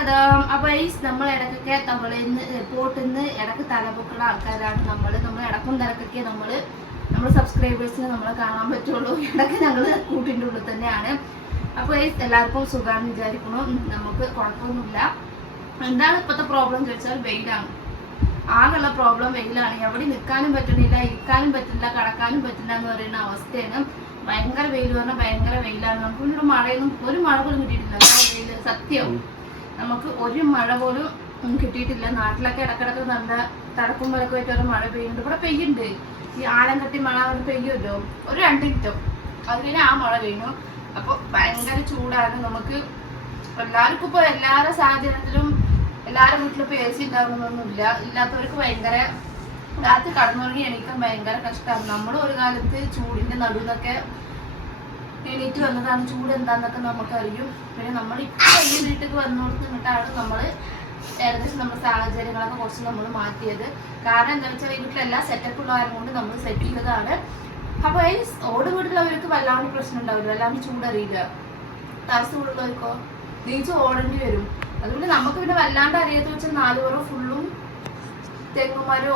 സ്വാഗതം. അപ്പൊ നമ്മൾ ഇടക്കൊക്കെ പോട്ടുന്ന് ഇടക്ക് തലപൊക്കുള്ള ആൾക്കാരാണ് നമ്മൾ ഇടക്കും തിരക്കൊക്കെ നമ്മൾ സബ്സ്ക്രൈബേഴ്സിന് നമ്മളെ കാണാൻ പറ്റുള്ളൂ. ഇടക്ക് ഞങ്ങൾ കൂട്ടിൻ്റെ ഉള്ളിൽ തന്നെയാണ്. അപ്പോൾ എല്ലാവർക്കും സുഖമാണെന്ന് വിചാരിക്കുന്നു. നമുക്ക് കുഴപ്പമൊന്നുമില്ല. എന്താണ് ഇപ്പോഴത്തെ പ്രോബ്ലം ചോദിച്ചാൽ വെയിലാണ്. ആകെയുള്ള പ്രോബ്ലം വെയിലാണ്. എവിടെ നിൽക്കാനും പറ്റുന്നില്ല, ഇരിക്കാനും പറ്റില്ല, കടക്കാനും പറ്റില്ല എന്ന് പറയുന്ന അവസ്ഥയാണ്. ഭയങ്കര വെയിൽ പറഞ്ഞാൽ ഭയങ്കര വെയിലാണ്. നമുക്ക് ഇവിടെ മഴയൊന്നും ഒരു മഴ പോലും കിട്ടിയിട്ടില്ല. വെയിൽ സത്യം നമുക്ക് ഒരു മഴ പോലും കിട്ടിയിട്ടില്ല. നാട്ടിലൊക്കെ ഇടക്കിടക്ക് നല്ല തടക്കുമ്പോഴൊക്കെ ആയിട്ട് ഒരു മഴ പെയ്യുന്നുണ്ട്. ഇവിടെ പെയ്യുന്നുണ്ട്. ഈ ആലം കെട്ടി മഴ പെയ്യുമല്ലോ, ഒരു 2 മിനിറ്റും അത് കഴിഞ്ഞാൽ ആ മഴ പെയ്യുന്നു. അപ്പോൾ ഭയങ്കര ചൂടാണ്. നമുക്ക് എല്ലാവർക്കും ഇപ്പോൾ എല്ലാവരുടെ സാഹചര്യത്തിലും എല്ലാവരുടെ വീട്ടിലും ഇപ്പോൾ AC ഉണ്ടാകുന്നൊന്നുമില്ല. ഇല്ലാത്തവർക്ക് ഭയങ്കര രാത്രി കടന്നുറങ്ങി എണീക്കാൻ ഭയങ്കര കഷ്ടമാണ്. നമ്മൾ ഒരു കാലത്ത് ചൂടിൻ്റെ നടുന്നൊക്കെ എണീറ്റ് വന്നതാണ്. ചൂട് എന്താന്നൊക്കെ നമുക്കറിയും. പിന്നെ നമ്മൾ ഇപ്പോൾ ഈ വീട്ടിൽ വന്നുകൊടുത്തിട്ടാണ് നമ്മൾ ഏകദേശം നമ്മുടെ സാഹചര്യങ്ങളൊക്കെ കുറച്ച് നമ്മൾ മാറ്റിയത്. കാരണം എന്താ വെച്ചാൽ ഈ വീട്ടിൽ എല്ലാ സെറ്റപ്പ് ഉള്ളവരും കൊണ്ട് നമ്മൾ സെറ്റ് ചെയ്തതാണ്. അപ്പോൾ ഈ ഓട് വീട്ടിലുള്ളവർക്ക് വല്ലാണ്ട് പ്രശ്നം ഉണ്ടാവില്ല, വല്ലാണ്ട് ചൂടറിയില്ല. ടാസ് വീടുള്ളവർക്കോ നീച്ച് ഓടേണ്ടി വരും. അതുകൊണ്ട് നമുക്ക് പിന്നെ വല്ലാണ്ട് അറിയാത്ത വെച്ചാൽ 4 പുറം ഫുള്ളും തെങ്ങുമരോ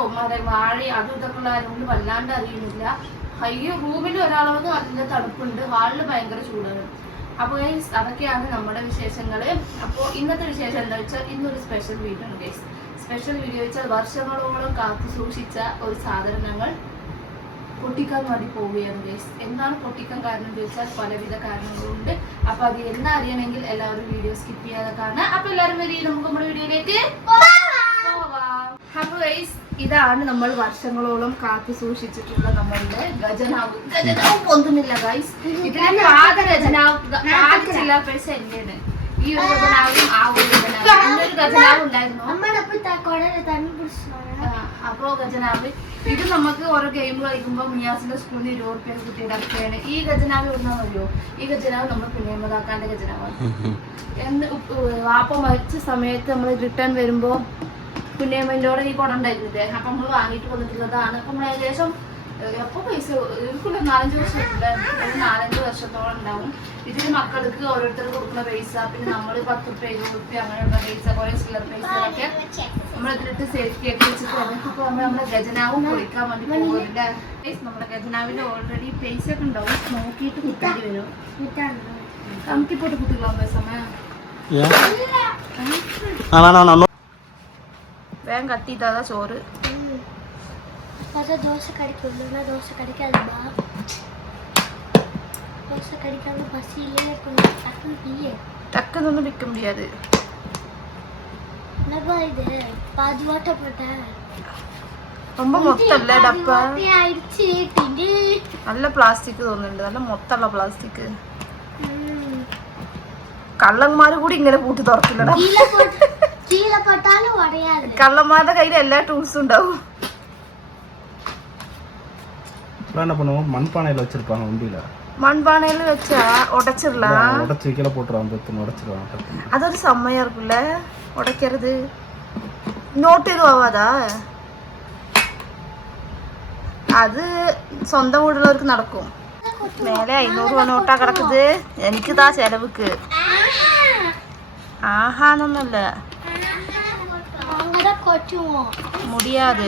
വാഴ അതും ഇതൊക്കെ ഉള്ള കാര്യം കൊണ്ട് വല്ലാണ്ട് അറിയുന്നില്ല. റൂമിൽ ഒരാളവർക്ക് നല്ല തണുപ്പുണ്ട്, ഹാളിൽ ഭയങ്കര ചൂടാണ്. അപ്പോൾ ഗൈസ് അതൊക്കെയാണ് നമ്മുടെ വിശേഷങ്ങൾ. അപ്പോൾ ഇന്നത്തെ വിശേഷം എന്താ വെച്ചാൽ ഇന്നൊരു സ്പെഷ്യൽ വീഡിയോ ആണ് ഗൈസ്. സ്പെഷ്യൽ വീഡിയോ വെച്ചാൽ വർഷങ്ങളോളം കാത്തു സൂക്ഷിച്ച ഒരു സാധനം ഞങ്ങൾ പൊട്ടിക്കാൻ വേണ്ടി പോവുകയാണ് ഗൈസ്. എന്താണ് പൊട്ടിക്കാൻ കാരണം ചോദിച്ചാൽ പലവിധ കാരണങ്ങളുണ്ട്. അപ്പോൾ അത് എന്താ അറിയണമെങ്കിൽ എല്ലാവരും വീഡിയോ സ്കിപ്പ് ചെയ്യാതെ കാണാം. അപ്പോൾ എല്ലാവരും വരും, നമുക്ക് നമ്മുടെ വീഡിയോയിലേക്ക് പോവാം. അപ്പോൾ ഗൈസ് ഇതാണ് നമ്മൾ വർഷങ്ങളോളം കാത്തു സൂക്ഷിച്ചിട്ടുള്ള നമ്മളുടെ ഖജനാവ്. പൊന്തുന്നില്ല ഗൈസ്. ഇതിന്റെ ആദ്യ ചില പൈസ എന്റെയാണ്. ഈ ഒരു ഖജനാവും ആ ഒരു ഖജനാവും ഇന്നൊരു ഖജനാവ് ഉണ്ടായിരുന്നു. അപ്പോ ഖജനാവ് ഇത് നമുക്ക് ഓരോ ഗെയിം കളിക്കുമ്പോൾ മിയാസിന്റെ സ്കൂളിൽ 20 രൂപ കുട്ടിയുടെ ഈ ഖജനാവ് ഇടുന്നാൽ മതിയോ? ഈ ഖജനാവ് നമ്മൾ പുണ്യമതാക്കാന്റെ ഖജനാവാണ്. വാപ്പ മരിച്ച സമയത്ത് നമ്മൾ റിട്ടേൺ വരുമ്പോ പുണ്യമോടെ ഈ കുടം ഉണ്ടായിരുന്നില്ലേ, അപ്പൊ നമ്മൾ വാങ്ങിയിട്ട് വന്നിട്ടുള്ളതാണ്. അപ്പൊ നമ്മൾ ഏകദേശം എപ്പോൾ പൈസ ഇവർക്കുള്ള 4-5 വർഷം ഇല്ല, 4-5 വർഷത്തോളം ഉണ്ടാവും. ഇതിന് മക്കൾക്ക് ഓരോരുത്തർക്ക് കൊടുക്കുന്ന പൈസ, പിന്നെ നമ്മൾ 10 രൂപ 20 രൂപ അങ്ങനെയുള്ള പൈസ, കുറെ ചില്ലർ പൈസകളൊക്കെ നമ്മൾ ഇതിലിട്ട് സേഫ്റ്റി ആക്കി വെച്ചിട്ട് അതൊക്കെ നമ്മുടെ ഖജനാവും പൊളിക്കാൻ വേണ്ടി പോകുന്നില്ല. നമ്മുടെ ഖജനാവിന് ഓൾറെഡി പൈസ ഒക്കെ ഉണ്ടാവും. നോക്കിയിട്ട് കുത്തേണ്ടി വരും. നമുക്കിപ്പോട്ട് കുട്ടികളാകുമ്പോ സമയം വേഗം കത്തിയിട്ടാ ചോറ്. தோசை கடிக்கல, தோசை கடிக்காதுமா. தோசை கடிக்காம பசியிலே டக்குன்னு விற்க முடியாது. என்னப்பா இது பாதி வாட்ட போட்டேன். ரொம்ப மொத்தம்ல டப்பா ஆயிடுச்சு. நல்ல பிளாஸ்டிக் തോന്നുന്നുണ്ട്, നല്ല മൊത്തമുള്ള പ്ലാസ്റ്റിക്. കള്ളന്മാര് കൂടി ഇങ്ങനെ പൂട്ടി തുറക്കില്ലടാ. கீழே போட்டாலும் உடையாது. കള്ളന്മാരുടെ കയ്യിൽ എല്ലാ ടൂൾസും ഉണ്ടാവും. என்ன பண்ணுவோம், மண்பானையில வச்சிருப்பாங்க வண்டியில. மண்பானையில வச்சா உடைச்சிடலாம். உடைச்சு கீழே போட்டுருவாங்க, பத்து உடைச்சிருவாங்க. அது ஒரு செம்மையா இருக்குல்ல உடைக்கிறது. நோட்டு எதுவும் ஆகாதா? அது சொந்த வீடுള്ളവർക്ക് നടക്കും. மேலே 500 രൂപ നോട്ടാ കിടக்குது. എനിക്ക് താ ചെലവുക്ക്. ആഹാന്നൊന്നുമില്ല, முடியாது.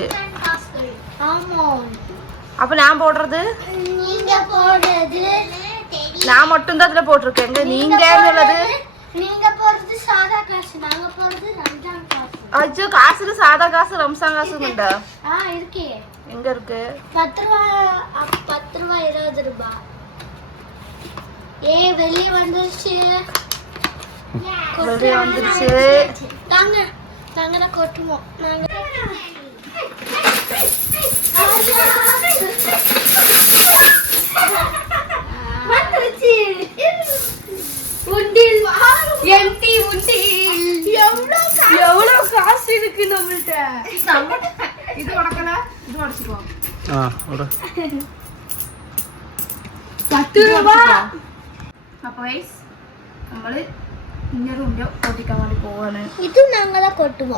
அப்ப நான் போடுறது நான் மட்டும் தான் அதுல போட்டிருக்கேன். நீங்க அச்சோ காசுல சாதா காசு ரம்சான் காசு உண்டா? எங்க இருக்கு? 10 ரூபா 20 ரூபா. வெளியே வந்துருச்சு. தாங்க நாங்க தான் கொட்டுவோம். நாங்க எவ்வளவு காசு இருக்கு நம்மள்ட்ட. இது உடக்கல, இது உடச்சுக்கோ. 10 രൂപ. അപ്പൊ നമ്മള് ഇന്നൊരു ഉണ്ട പൊട്ടിക്കാൻ വേണ്ടി പോവാണ്. ഇത് ഞങ്ങളെ കൊട്ടുവോ?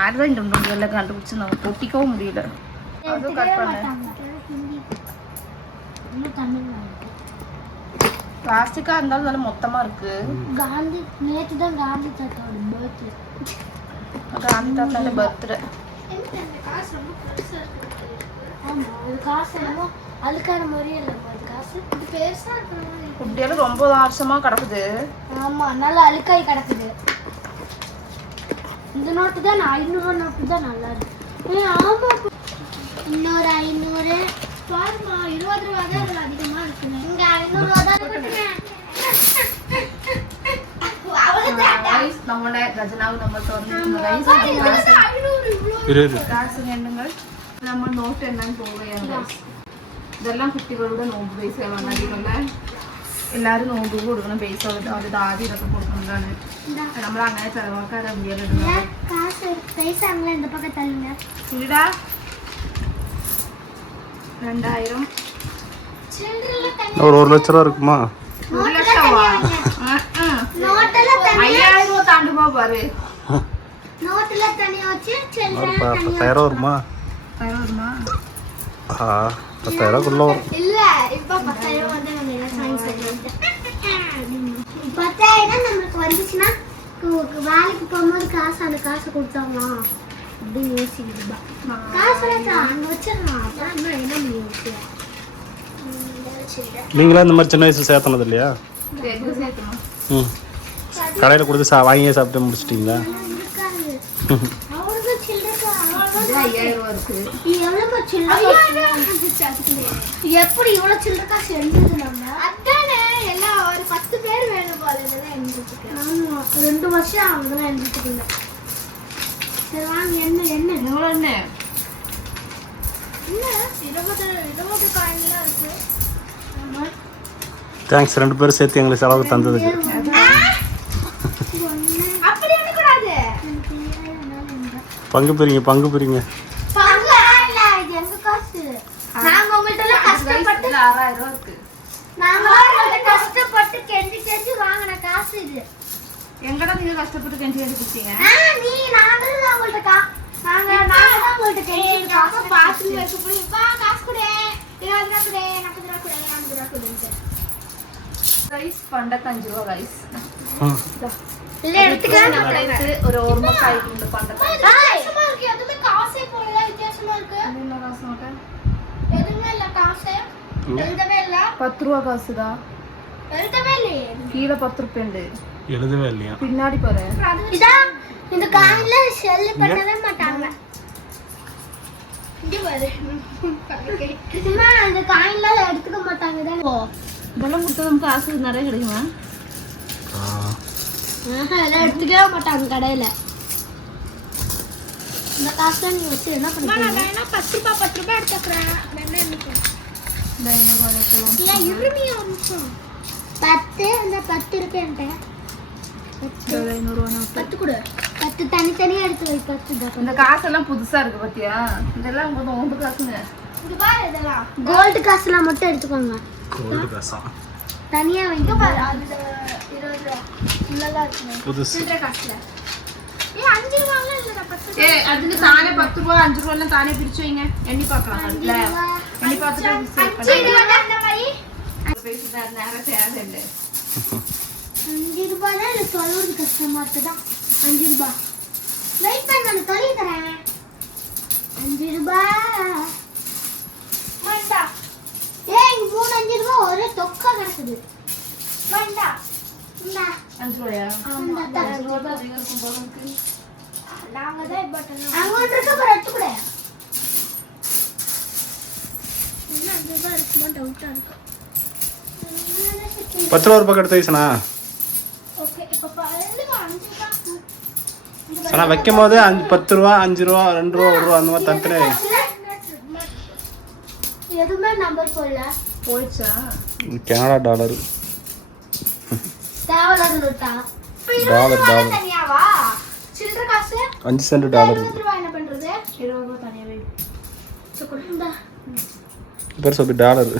ആരുടെ ഉണ്ടോ എല്ലാം കണ്ടുപിടിച്ച് നമുക്ക് പൊട്ടിക്കാൻ മുടിയില്ല. അത് കട്ട് பண்ண பிளாஸ்டிக்கா இருந்தாலும் நல்ல மொத்தமா இருக்கு. காந்தி நேற்று தான் காந்தி தாத்தாவோட பர்த்டே. காந்தி தாத்தாவோட பர்த்டே. ஆமா இது காசு என்னமோ அழுக்கான மாதிரியே இல்லை அது காசு இது பெருசா இருக்கிற மாதிரி. இப்படியெல்லாம் ரொம்ப வருஷமா கிடக்குது. ஆமா நல்லா அழுக்காய் கிடக்குது. இந்த நோட்டு தான் 500 நோட்டு தான் நல்லா இருக்கு. ஆமா இன்னொரு 500 பாருமா 20 ரூபா தான் இதுல அதிகமா இருக்கு. இங்க 500 ரூபா தான் இருக்கு. നമ്മുടെ ഖജനാവ് നമ്മൾ തുറന്നിട്ടുണ്ട്. കാശ് എണ്ണങ്ങൾ നമ്മൾ നോട്ട് എണ്ണാൻ പോവുകയാണ്. ഇതെല്ലാം കുട്ടികളുടെ നോമ്പ് പൈസകളാണ്. അതിലുള്ള എല്ലാവരും നോമ്പ് കൊടുക്കണം. പൈസ അവരുടെ ആദ്യം ഇതൊക്കെ കൊടുക്കുന്നതാണ്. നമ്മൾ അങ്ങനെ ചെലവാക്കാതെ ഇടാ 2000 ஒரு 1 லட்ச ரூபா இருக்குமா? 1 லட்சமா? 5000 ரூபா தாண்டுமா பாரு. நோட்டுல தனியா வச்சு ஒரு 10,000 வருமா? 10,000 வருமா? 10,000 வரும். இல்ல இப்ப 10,000 வந்து நம்ம சயின்ஸ் 10,000 நமக்கு வந்துச்சுன்னா வேலைக்கு போகும்போது காசு அந்த காசு கொடுத்தாங்களா அப்படின்னு யோசிக்குதுப்பா. காசு வச்சா அங்க வச்சிடலாம். அப்புறம் என்ன யோசிச்சு நீங்களா இந்த மாதிரி சின்ன வயசுல சேர்த்தனது இல்லையா? ம் கடையில் கொடுத்து வாங்கியே சாப்பிட்டு முடிச்சிட்டிங்களா? அவருக்கு சில்லறை 5000 ரூபா இருக்கு. எவ்வளவு சில்லறை எப்படி இவ்வளவு சில்லறை காசு எழுதுது நம்ம? அதானே எல்லாம் ஒரு 10 பேர் வேணும் போல இதெல்லாம் எழுதிட்டு. ஆமா 2 வருஷம் அவங்கதான் எழுதிட்டு. சரி வாங்க என்ன നിങ്ങൾ തന്നെ இல்ல 20 காயின்லாம் இருக்கு. தேங்க்ஸ் 2 பேரும் சேர்த்து எங்களுக்கு செலவுக்கு தந்ததுக்கு. அப்படி ஒண்ணு கூடாது. பங்கு பிரிங்க பங்கு இல்ல இது எங்க காசு. நாங்க உங்கள்ட்ட கஷ்டப்பட்டு 6000 ரூபா இருக்கு. நாங்க உங்கள்ட்ட கஷ்டப்பட்டு கெஞ்சி வாங்கின காசு இது. எங்கடா நீங்க கஷ்டப்பட்டு கெஞ்சி கொடுத்தீங்க? நீ நாங்களும் உங்கள்ட்ட நாங்க தான் உங்கள்ட்ட கெஞ்சி காசு பாத்து வைக்க முடியும். காசு கொடு 20 ரூபா கொடு 40 ரூபா கொடு 50 ரூபா கொடுங்க. ഗൈസ് പണ്ടൊക്കെ 5 രൂപ ഗൈസ്. இல்ல எடுத்துக்கலாம். ഒരു ഓർമ്മക്കായിട്ടുണ്ട് പണ്ടൊക്കെ. வித்தியாசமா இருக்கு. எதுமே காசே போடல. வித்தியாசமா இருக்கு. என்ன காசு നോട്ടെ? எதுமே இல்ல காசே. எழுதவே இல்ல. 10 രൂപ காசுதா. எழுதவே இல்லையே. கீழ 10 ரூபாய் ഉണ്ട്. எழுதவே இல்லையா? பின்னாடி பாரு. இதான் இந்த காயின்ல ஷெல் பண்ணவே மாட்டாங்க. இங்க பாரு. அம்மா இந்த காயின்ல எடுத்துக்க மாட்டாங்க தான். இதெல்லாம் கொடுத்தா நமக்கு காசு நிறைய கிடைக்குமா? எல்லாம் எடுத்துக்கவே மாட்டாங்க கடையில. இந்த காசை நீ வச்சு என்ன பண்ணுவீங்க? நான் 10 ரூபாய் எடுத்துக்கிறேன். என்ன இருமியா ஒரு நிமிஷம். 10 அந்த 10 இருக்கு என்கிட்ட. 500 ரூபா நோட்டு. 10 கொடு. 10 தனித்தனியா எடுத்து வை. 10 தான். இந்த காசெல்லாம் புதுசா இருக்கு பாத்தியா? இதெல்லாம் கொஞ்சம் ஒன்று காசுங்க. இங்க பாரு இதெல்லாம். கோல்ட் காசுலாம் மட்டும் எடுத்துக்கோங்க. கோல்டு காசா? தனியா வைங்க பாரு. அது 20 ரூபா. நல்லா இருக்கு. புதுசு. சில்லறை காசுல. 5 ரூபால இல்ல 10. അതിന് താനെ 10 രൂപ 5 രൂപ എല്ലാം താനെ പിരിച്ചു കഴിഞ്ഞ എണ്ണി പാക്കണം അല്ലേ? എണ്ണി പാത്തിട്ട് 5 ரூபா அந்த மாதிரி. നേരെ ചേർന്നല്ലേ? 5 ரூபாய் தான் இல்ல சொல்றது கஷ்டமா இருக்குதா? 5 ரூபாய். வெயிட் பண்ணு நான் சொல்லி தரேன். 5 ரூபாய். மண்டா. ஏய் 3 5 ரூபாய் ஒரே தொக்கா கிடக்குது. மண்டா. இந்தா 5 രൂപയാ? ஆமா 5 രൂപ അധികം இருக்கும்போது നമുക്ക് நாங்க தான் பட்டணும். அங்க இருக்க பாரு எடுத்து கொடு. என்ன 5 ரூபாய் இருக்குமா டவுட்டா இருக்கு. 10 ரூபா ரூபாய் எடுத்து வைசனா? ஓகே இப்ப பாருங்க 5 ரூபாய். ஆனால் வைக்கும் போது 10 ரூபா 5 ரூபா 2 ரூபா 1 ரூபா அந்த மாதிரி தனித்தனே. எதுவுமே நம்பர் போடல. போயிடுச்சா? Canada dollar. தேவலாத நோட்டா? டாலர் தனியாவா? சில்லறை காசு 5 சென்ட் டாலர். 20 ரூபாய் என்ன பண்றது? 20 ரூபா தனியாவே. சுக்குண்டா. பேர் சொல்லி டாலர்.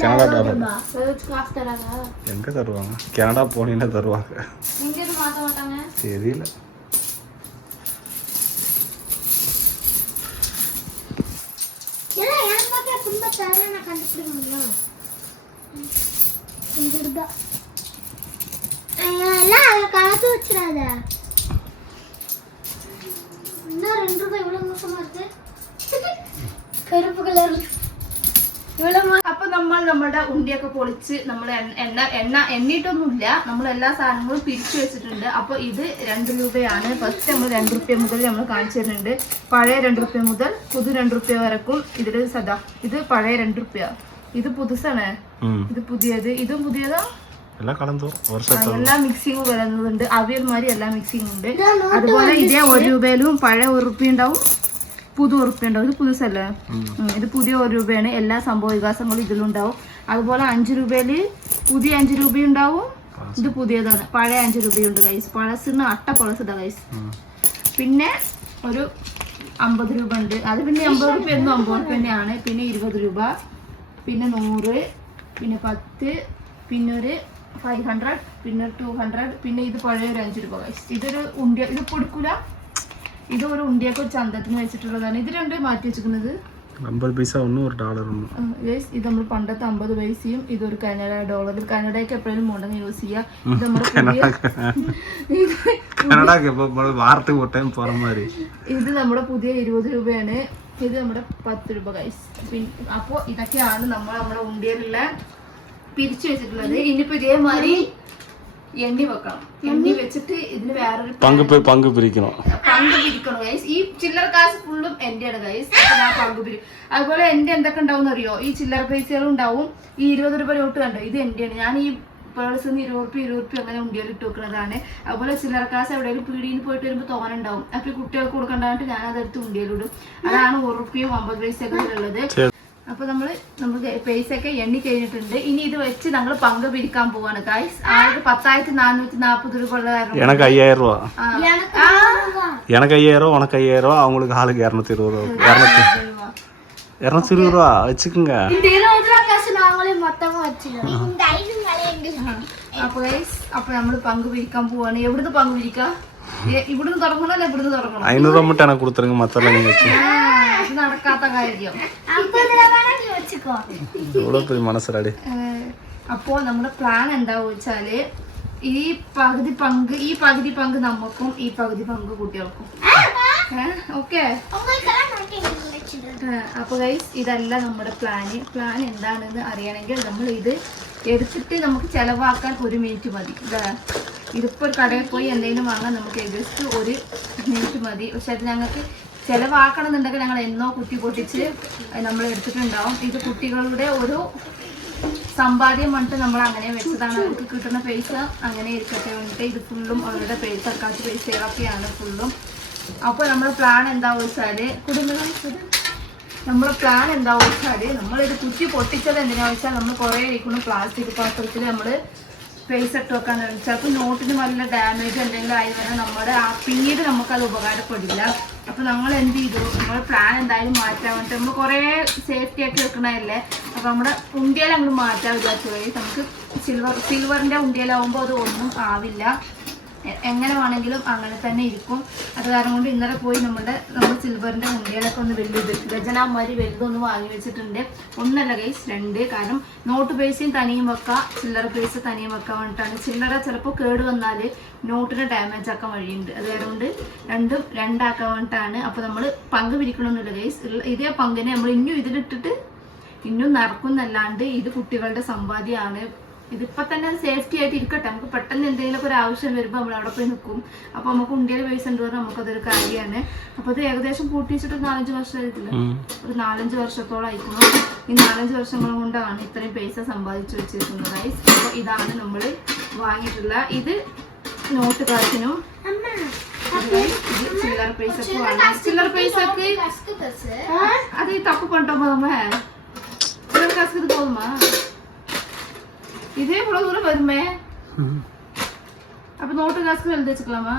Canada dollar. வச்சு காசு தராங்க. எங்கே தருவாங்க? கனடா போனீங்கன்னா தருவாங்க. இங்க எதுவும் மாற்ற மாட்டாங்க. தெரியல. ஏன்னா எனக்கு பார்த்தா குடும்ப தேவை நான் கண்டுபிடிக்க முடியும். ரூபா எல்லாம் கலந்து வச்சிடாத. இன்னும் 2 ரூபாய் இவ்வளவு மோசமா இருக்கு. കറുപ്പ് കളർ. അപ്പൊ നമ്മൾ നമ്മുടെ ഉണ്ടിയൊക്കെ പൊളിച്ച് നമ്മൾ എണ്ണിട്ടൊന്നുമില്ല, നമ്മൾ എല്ലാ സാധനങ്ങളും പിരിച്ചു വെച്ചിട്ടുണ്ട്. അപ്പൊ ഇത് 2 രൂപയാണ്. ഫസ്റ്റ് നമ്മൾ 2 രൂപ മുതൽ നമ്മൾ കാണിച്ചു തരുന്നുണ്ട്. പഴയ 2 രൂപ മുതൽ പുതു 2 രൂപ വരക്കും. ഇതില് സദാ ഇത് പഴയ 2 രൂപ, ഇത് പുതുസാണ്, ഇത് പുതിയത്, ഇതും പുതിയതാ. എല്ലാ മിക്സിങ് വരുന്നുണ്ട്, അവിയൽമാരി എല്ലാ മിക്സിങ് ഉണ്ട്. അതുപോലെ ഇതേ 1 രൂപയിലും പഴയ 1 രൂപ ഉണ്ടാവും, പുതു 1 രൂപ ഉണ്ടാവും. ഇത് പുതുസല്ലേ, ഇത് പുതിയ 1 രൂപയാണ്. എല്ലാ സംഭവ വികാസങ്ങളും ഇതിലുണ്ടാവും. അതുപോലെ 5 രൂപയില് പുതിയ 5 രൂപ ഉണ്ടാവും, ഇത് പുതിയതാണ്. പഴയ 5 രൂപയുണ്ട് ഗൈസ്, പഴസിന് അട്ട പഴസിട്ട ഗൈസ്. പിന്നെ ഒരു 50 രൂപ ഉണ്ട്, അത് പിന്നെ 50 രൂപ എന്നും 50 രൂപ തന്നെയാണ്. പിന്നെ 20 രൂപ, പിന്നെ 100, പിന്നെ 10, പിന്നെ ഒരു 500, പിന്നെ 200, പിന്നെ ഇത് പഴയ ഒരു 5 രൂപ ഗൈസ്. ഇതൊരു ഉണ്ടിയ, ഇത് പൊടിക്കൂല, ഇത് ഒരു ഉണ്ടിയൊക്കെ ഒരു ചന്തത്തിന് വെച്ചിട്ടുള്ളതാണ്. ഇത് 2 മാറ്റി വെച്ചിരിക്കുന്നത് 50 പൈസ ഒന്നും $1. ഇത് നമ്മൾ പണ്ടത്തെ 50 പൈസയും ഇതൊരു കാനഡ ഡോളർ. കാനഡയ്ക്ക് എപ്പോഴും ഉണ്ടെന്ന് യൂസ് ചെയ്യാം. ഇത് നമ്മുടെ ഇത് നമ്മുടെ പുതിയ 20 രൂപയാണ്. ഇത് നമ്മുടെ 10 രൂപ ഗൈസ്. പിന്നെ അപ്പോൾ ഇതൊക്കെയാണ് നമ്മുടെ ഉണ്ടിയിലുള്ള പിരിച്ചു വെച്ചിട്ടുള്ളത്. ഇനിയിപ്പോ ഇതേമാതിരി എണ്ണി വെക്കണം. എണ്ണി വെച്ചിട്ട് ഇതിന് വേറൊരു പങ്ക് പിരിക്കണം ഗൈസ്. ഈ ചില്ലറ കാശ് ഫുള്ളും എന്റെയാണ് ഗൈസ്. ഞാൻ പങ്ക് പിരിക്കും. അതുപോലെ എന്റെ എന്തൊക്കെ ഉണ്ടാവും അറിയോ, ഈ ചില്ലറ പൈസകളും ഉണ്ടാവും. ഈ 20 രൂപ നോട്ട് കണ്ടോ, ഇത് എന്റെയാണ്. ഞാൻ ഈ പേഴ്സിൽ നിന്ന് 20 രൂപ അങ്ങനെ ഉണ്ടിയിൽ ഇട്ട് വെക്കുന്നതാണ്. അതുപോലെ ചില്ലറ കാശ് എവിടെയെങ്കിലും പീടിയിൽ പോയിട്ട് വരുമ്പോൾ തോനുണ്ടാവും, അപ്പൊ കുട്ടികൾക്ക് കൊടുക്കണ്ടായിട്ട് ഞാൻ അതെടുത്ത് ഉണ്ടിയിലിടും. അതാണ് 1 രൂപയും 50 പൈസയൊക്കെ ഉള്ളത്. അപ്പൊ നമ്മൾ പൈസ ഒക്കെ എണ്ണി കഴിഞ്ഞിട്ടുണ്ട്. ഇനി ഇത് വെച്ച് ഞങ്ങൾ പങ്ക് പിരിക്കാൻ പോവാണ് ഗൈസ്. ആൾക്ക് 10,440 രൂപ ഉള്ള കാരണം எனக்கு 5000 ரூபா, எனக்கு 5000 உனக்கு 5000, அவங்களுக்கு ஆளுக்கு 220 ரூபா, 220 ரூபா வச்சுக்கோங்க. അപ്പൊ ഗൈസ്, അപ്പൊ നമ്മള് പങ്ക് പിരിക്കാൻ പോവാണ്. എവിടുന്ന് പങ്ക് പിരിക്കാം? ഇവിടുന്ന് തുടങ്ങണോ അല്ല ഇവിടുന്ന് തുടങ്ങണോ? 500 ரூபா மட்டும் எனக்கு கொடுத்துருங்க, மத்தெல்லாம் நீங்க வச்சு. ഇത് നടക്കാത്ത കാര്യം. இவ்வளவு பெரிய மனசுராடி. അപ്പോ നമ്മുടെ പ്ലാൻ എന്താന്ന് വെച്ചാല് ഈ പകുതി പങ്ക് നമുക്കും ഈ പകുതി പങ്ക് കുട്ടികൾക്കും. ഓക്കെ. അപ്പൊ ഗൈസ്, ഇതല്ല നമ്മുടെ പ്ലാൻ എന്താണെന്ന് അറിയണമെങ്കിൽ നമ്മൾ ഇത് എടുത്തിട്ട് നമുക്ക് ചെലവാക്കാൻ 1 മിനിറ്റ് മതി. ഇതിപ്പോ ഒരു കടയിൽ പോയി എന്തെങ്കിലും വാങ്ങാൻ നമുക്ക് ജസ്റ്റ് 1 മിനിറ്റ് മതി. പക്ഷെ അത് ഞങ്ങൾക്ക് ചെലവാക്കണം എന്നുണ്ടെങ്കിൽ ഞങ്ങൾ എന്നോ കുത്തി പൊട്ടിച്ച് നമ്മൾ എടുത്തിട്ടുണ്ടാവും. ഇത് കുട്ടികളുടെ ഒരു സമ്പാദ്യം വന്നിട്ട് നമ്മൾ അങ്ങനെ വെച്ചതാണ്. അവർക്ക് കിട്ടുന്ന പൈസ അങ്ങനെ ഇരിക്കട്ടെ വേണ്ടിയിട്ട്. ഇത് ഫുള്ളും അവരുടെ സർക്കാർ പൈസകളൊക്കെയാണ് ഫുള്ളും. അപ്പോൾ നമ്മുടെ പ്ലാൻ എന്താണെന്ന് വെച്ചാൽ നമ്മളിത് കുത്തി പൊട്ടിച്ചത് എന്തിനാണെന്ന് വെച്ചാൽ നമ്മൾ കുറേ ഇരിക്കുന്ന പ്ലാസ്റ്റിക് പാത്രത്തിൽ നമ്മൾ പൈസ ഇട്ട് വെക്കാന്ന് വെച്ചാൽ ചിലപ്പോൾ നോട്ടിന് നല്ല ഡാമേജ് എന്തെങ്കിലും ആയി വന്നാൽ നമ്മുടെ പിന്നീട് നമുക്കത് ഉപകാരപ്പെടില്ല. അപ്പോൾ നമ്മൾ എന്ത് ചെയ്തു, നമ്മുടെ പ്ലാൻ എന്തായാലും മാറ്റാൻ വേണ്ടിയിട്ട് നമ്മൾ കുറേ സേഫ്റ്റി ആക്കി വെക്കണതല്ലേ. അപ്പോൾ നമ്മുടെ ഉണ്ടിയിൽ അങ്ങോട്ട് മാറ്റാൻ വിചാരിച്ചു പോയി. നമുക്ക് സിൽവറിൻ്റെ ഉണ്ടിയിലാവുമ്പോൾ അത് ഒന്നും ആവില്ല, എങ്ങനെ വേണമെങ്കിലും അങ്ങനെ തന്നെ ഇരിക്കും. അത് കാരണം കൊണ്ട് ഇന്നലെ പോയി നമ്മൾ സിൽവറിൻ്റെ ഉണ്ടികളൊക്കെ ഒന്ന് വലുത് ഗജനാമാരി വലുതൊന്ന് വാങ്ങി വെച്ചിട്ടുണ്ട്. ഒന്നല്ല ഗൈസ്, 2. കാരണം നോട്ട് പൈസയും തനിയും വെക്കാം, ചില്ലറ പൈസ തനിയും വെക്കാൻ വേണ്ടിയിട്ടാണ്. ചില്ലറ ചിലപ്പോൾ കേട് വന്നാൽ നോട്ടിന് ഡാമേജ് ആക്കാൻ വഴിയുണ്ട്. അത് കാരണം കൊണ്ട് 2 ആക്കാൻ വേണ്ടിയിട്ടാണ്. അപ്പോൾ നമ്മൾ പങ്ക് പിരിക്കണമെന്നില്ല ഗൈസ്. ഇതേ പങ്കിനെ നമ്മൾ ഇതിലിട്ടിട്ട് നടക്കുന്നല്ലാണ്ട് ഇത് കുട്ടികളുടെ സമ്പാദ്യമാണ്. ഇതിപ്പോൾ തന്നെ സേഫ്റ്റി ആയിട്ട് ഇരിക്കട്ടെ. നമുക്ക് പെട്ടെന്ന് എന്തെങ്കിലുമൊക്കെ ഒരു ആവശ്യം വരുമ്പോൾ നമ്മൾ അവിടെ പോയി നിൽക്കും. അപ്പോൾ നമുക്ക് ഉണ്ടിയിൽ പൈസ ഉണ്ട് പറഞ്ഞാൽ നമുക്കതൊരു കാര്യമാണ്. അപ്പോൾ ഇത് ഏകദേശം കൂട്ടിച്ചിട്ട് 4-5 വർഷമായിട്ടില്ല, ഒരു 4-5 വർഷത്തോളം ആയിരിക്കണം. ഈ 4-5 വർഷങ്ങൾ കൊണ്ടാണ് ഇത്രയും പൈസ സമ്പാദിച്ചു വെച്ചിരിക്കുന്നത് ഗൈസ്. അപ്പോൾ ഇതാണ് നമ്മൾ വാങ്ങിയിട്ടുള്ള ഇത് നോട്ട് കാശിനും ചില്ലറ പൈസക്ക് വാങ്ങി. ചില്ലറ പൈസക്ക് അത് ഈ തപ്പ് കൊണ്ടുപോകുമ്പോ നമ്മ ചില്ലറ കാശ് ഇത് പോകുമ്പോ இதே இவ்வளவு தூரம் வருமே. அப்ப நோட்டு காசுக்கு எழுதி வச்சுக்கலாமா?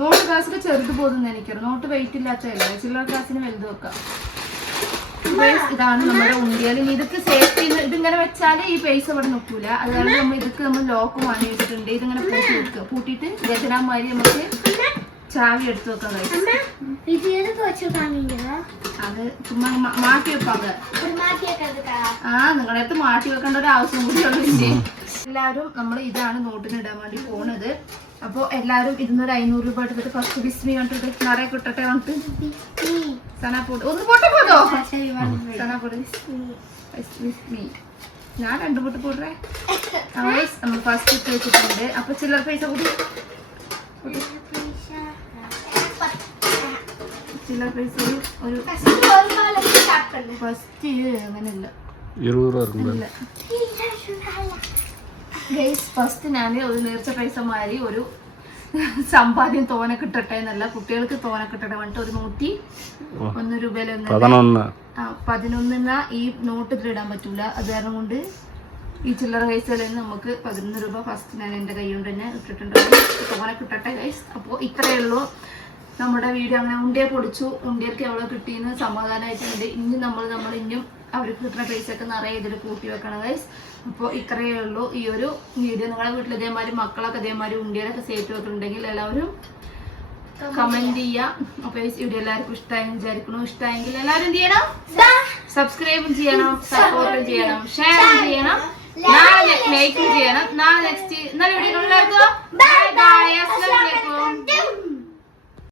നോട്ട് കാശൊക്കെ ചെറുത് പോകുന്ന എനിക്കറിയാം. നോട്ട് വെയിറ്റ് ഇല്ലാത്തതല്ലേ, ചില്ലറ കാശിന് വലുത് വെക്കാം. ഇതാണ് നമ്മുടെ ഉണ്ടിയൽ. ഇതൊക്കെ സേഫ്റ്റി. ഇതിങ്ങനെ വെച്ചാൽ ഈ പൈസ ഇവിടെ നിൽക്കൂല. അതുകൊണ്ട് നമ്മൾ ലോക്ക് വാങ്ങി വെച്ചിട്ടുണ്ട്. ഇതിങ്ങനെ പൂട്ടി വെക്കുക. പൂട്ടിയിട്ട് ഗജനാമാരി നമുക്ക് ചാവി എടുത്തു വെക്കാം guys. അമ്മ ഇത് ഏതൊക്കെ വെച്ചിട്ടാണെങ്കിലോ അത് ചുമ്മാ മാറ്റി വെപ്പാക്ക. ഒരു മാറ്റിയൊക്കെ എടുക്കാ. നിങ്ങളുടെ അടുത്ത് മാറ്റി വെക്കേണ്ട ഒരു ആവശ്യം കൂടിയുള്ളൂ. എല്ലാവരും നമ്മൾ ഇതാണ് നോട്ടിന് ഇടാൻ വേണ്ടി പോണത്. അപ്പോൾ എല്ലാവരും ഇരുന്നൊരു 500 രൂപ എടുത്തിട്ട് ഫസ്റ്റ് ബിസ്മി കണ്ടിട്ട് നിറയെ കിട്ടട്ടെ വന്നിട്ട് സനാപ്പൊടി ഒന്ന് പോട്ടെ പോതോ സനാപ്പൊടി ബിസ്മി ഞാൻ 2 പൊട്ട് പോട്ടെ. നമ്മൾ ഫസ്റ്റ് ഇട്ട് വെച്ചിട്ടുണ്ട്. അപ്പൊ ചില്ലറ പൈസ കൂടി ചില്ലറ പൈസ ഒരു ഫസ്റ്റ് അങ്ങനെയല്ല ഗൈസ്. ഫസ്റ്റ് ഞാൻ ഒരു നേർച്ച പൈസ മാതിരി ഒരു സമ്പാദ്യം തോന കിട്ടട്ടെ എന്നല്ല, കുട്ടികൾക്ക് തോന കിട്ടട്ടെ പറഞ്ഞിട്ട് ഒരു 101 രൂപയിലൊന്നും 11 ഈ നോട്ട് ഇതിലിടാൻ പറ്റൂല. അത് കാരണം കൊണ്ട് ഈ ചില്ലറ പൈസയിൽ നിന്ന് നമുക്ക് 11 രൂപ ഫസ്റ്റ് ഞാൻ എൻ്റെ കൈ കൊണ്ട് തന്നെ ഇട്ടിട്ടുണ്ട്. തോന കിട്ടട്ടെ ഗൈസ്. അപ്പോൾ ഇത്രയേ ഉള്ളൂ നമ്മുടെ വീഡിയോ. അങ്ങനെ ഉണ്ടിയെ പൊടിച്ചു, ഉണ്ടിയൊക്കെ എവിടെ കിട്ടിയെന്ന് സമാധാനമായിട്ടുണ്ട്. ഇനി നമ്മൾ ഇനിയും അവർക്ക് കിട്ടുന്ന പൈസയൊക്കെ നിറയെ ഇതിൽ കൂട്ടി വെക്കണം ഗൈസ്. അപ്പോൾ ഇത്രയേ ഉള്ളൂ ഈ ഒരു വീഡിയോ. നിങ്ങളുടെ വീട്ടിൽ ഇതേമാതിരി മക്കളൊക്കെ ഇതേമാതിരി ഉണ്ടിയൊക്കെ സേഫ് വെക്കുന്നുണ്ടെങ്കിൽ എല്ലാവരും കമന്റ് ചെയ്യാം. അപ്പോൾ ഈ വീഡിയോ എല്ലാവർക്കും ഇഷ്ടമായി വിചാരിക്കണം. ഇഷ്ടമായെങ്കിൽ എല്ലാവരും എന്ത് ചെയ്യണം? സബ്സ്ക്രൈബും ചെയ്യണം, സപ്പോർട്ടും ചെയ്യണം, ഷെയറും ചെയ്യണം, നാളെ ലൈക്കും ചെയ്യണം. നാളെ നെക്സ്റ്റ് നല്ല വീഡിയോ എല്ലാവർക്കും ബൈ ബൈ. അസ്സലാമു അലൈക്കും.